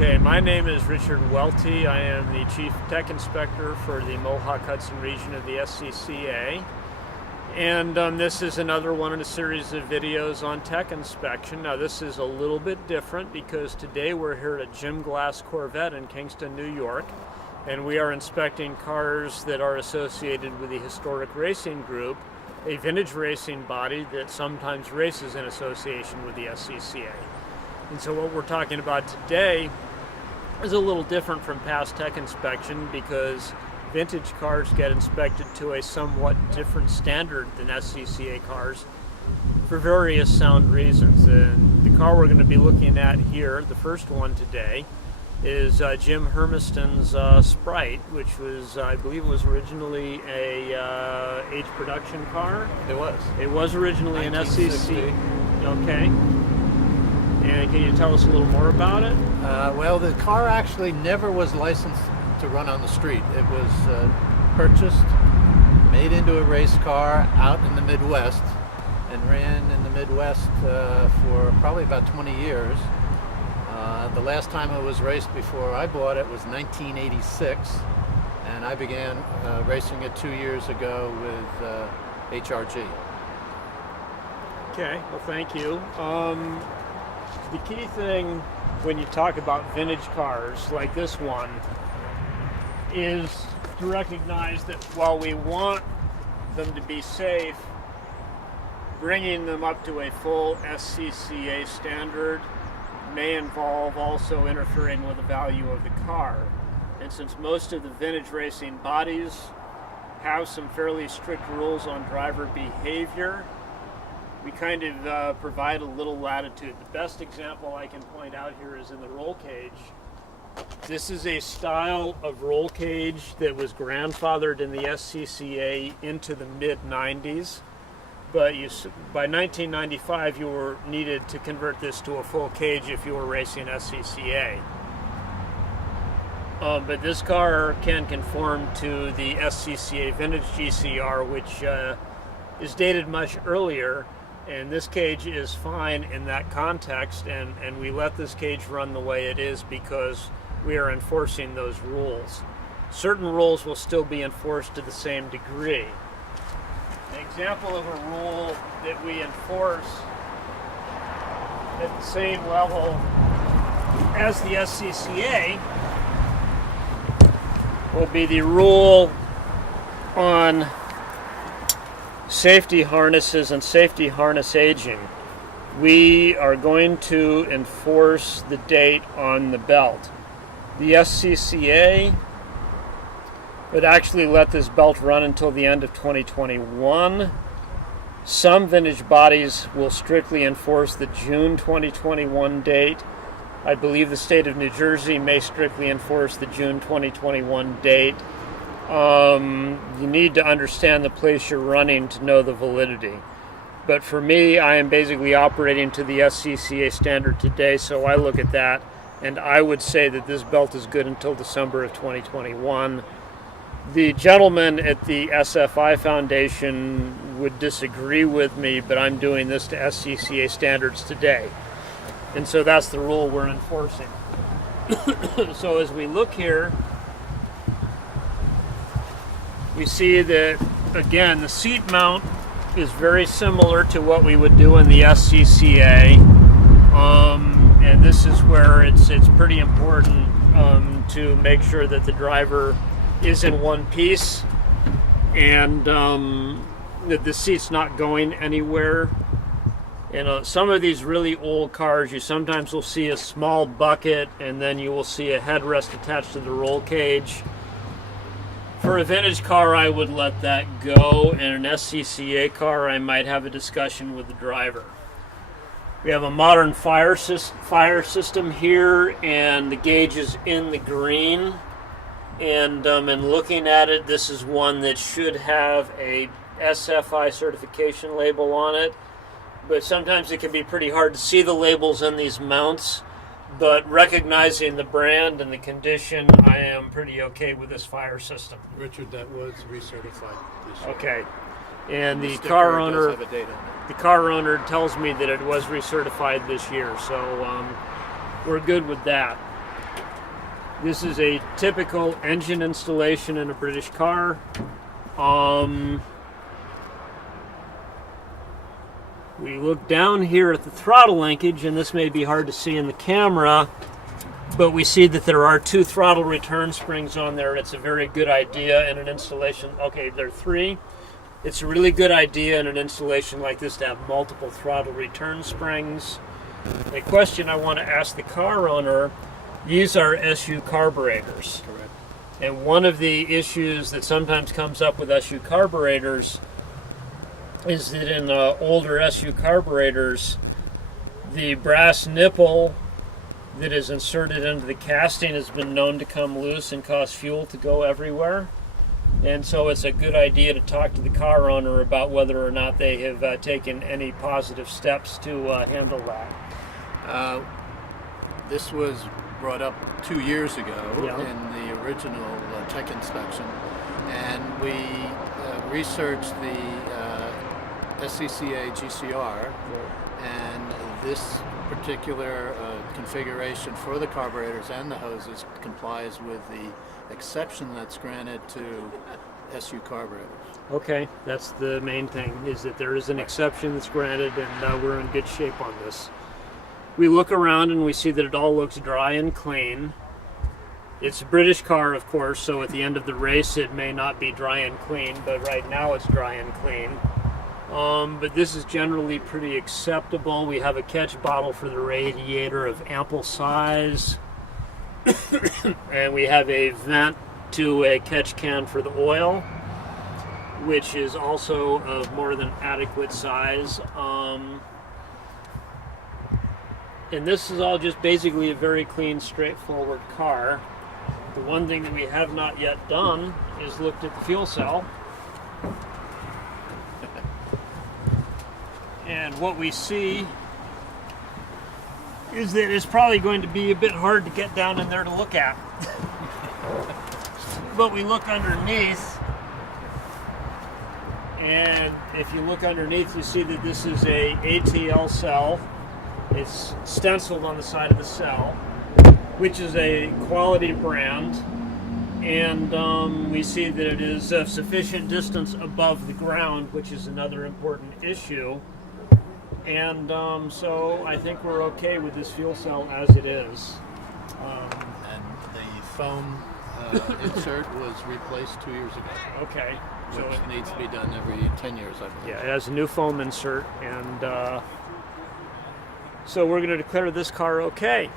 Okay, my name is Richard Welty. I am the Chief Tech Inspector for the Mohawk-Hudson region of the SCCA. And this is another one in a series of videos on tech inspection. Now this is a little bit different because today we're here at Jim Glass Corvette in Kingston, New York. And we are inspecting cars that are associated with the Historic Racing Group, a vintage racing body that sometimes races in association with the SCCA. And so what we're talking about today is a little different from past tech inspection because vintage cars get inspected to a somewhat different standard than SCCA cars for various sound reasons. And the car we're going to be looking at here, the first one today, is Jim Hermiston's Sprite, which was, I believe, was originally a H production car. It was. It was originally an 1960. SCCA. Okay. And can you tell us a little more about it? Well, the car actually never was licensed to run on the street. It was purchased, made into a race car out in the Midwest, and ran in the Midwest for probably about 20 years. The last time it was raced before I bought it was 1986, and I began racing it 2 years ago with HRG. Okay, well thank you. The key thing when you talk about vintage cars like this one is to recognize that while we want them to be safe, bringing them up to a full SCCA standard may involve also interfering with the value of the car. And since most of the vintage racing bodies have some fairly strict rules on driver behavior, we kind of provide a little latitude. The best example I can point out here is in the roll cage. This is a style of roll cage that was grandfathered in the SCCA into the mid-90s, but by 1995 you were needed to convert this to a full cage if you were racing SCCA. But this car can conform to the SCCA Vintage GCR, which is dated much earlier. And this cage is fine in that context, and we let this cage run the way it is because we are enforcing those rules. Certain rules will still be enforced to the same degree. An example of a rule that we enforce at the same level as the SCCA will be the rule on safety harnesses and safety harness aging. We are going to enforce the date on the belt. The SCCA would actually let this belt run until the end of 2021. Some vintage bodies will strictly enforce the June 2021 date. I believe the state of New Jersey may strictly enforce the June 2021 date. You need to understand the place you're running to know the validity. But for me, I am basically operating to the SCCA standard today, so I look at that, and I would say that this belt is good until December of 2021. The gentleman at the SFI Foundation would disagree with me, but I'm doing this to SCCA standards today. And so that's the rule we're enforcing. So as we look here, we see that, again, the seat mount is very similar to what we would do in the SCCA. And this is where it's pretty important to make sure that the driver is in one piece and that the seat's not going anywhere. Some of these really old cars, you sometimes will see a small bucket and then you will see a headrest attached to the roll cage. For a vintage car, I would let that go. In an SCCA car, I might have a discussion with the driver. We have a modern fire system here, and the gauge is in the green. And in looking at it, this is one that should have a SFI certification label on it. But sometimes it can be pretty hard to see the labels in these mounts. But recognizing the brand and the condition, I am pretty okay with this fire system. Richard, that was recertified this year. Okay. And the sticker car does owner have a date on it. the car owner tells me that it was recertified this year, so we're good with that. This is a typical engine installation in a British car. We look down here at the throttle linkage, and this may be hard to see in the camera, but we see that there are 2 throttle return springs on there. It's a very good idea in an installation. Okay, there are 3. It's a really good idea in an installation like this to have multiple throttle return springs. A question I want to ask the car owner, these are SU carburetors. Correct. And one of the issues that sometimes comes up with SU carburetors is that in older SU carburetors, the brass nipple that is inserted into the casting has been known to come loose and cause fuel to go everywhere. And so it's a good idea to talk to the car owner about whether or not they have taken any positive steps to handle that. This was brought up 2 years ago Yeah. in the original tech inspection, and we researched the SCCA GCR, and this particular configuration for the carburetors and the hoses complies with the exception that's granted to SU carburetors. Okay, that's the main thing, is that there is an exception that's granted, and we're in good shape on this. We look around and we see that it all looks dry and clean. It's a British car, of course, so at the end of the race it may not be dry and clean, but right now it's dry and clean. But this is generally pretty acceptable. We have a catch bottle for the radiator of ample size. And we have a vent to a catch can for the oil, which is also of more than adequate size. And this is all just basically a very clean, straightforward car. The one thing that we have not yet done is looked at the fuel cell. And what we see is that it's probably going to be a bit hard to get down in there to look at. But we look underneath, and if you look underneath, you see that this is a ATL cell. It's stenciled on the side of the cell, which is a quality brand, and we see that it is of sufficient distance above the ground, which is another important issue. And so I think we're okay with this fuel cell as it is. And the foam insert was replaced 2 years ago. Okay. So Which needs to be done every 10 years, I believe. yeah, it has a new foam insert, and so we're going to declare this car okay.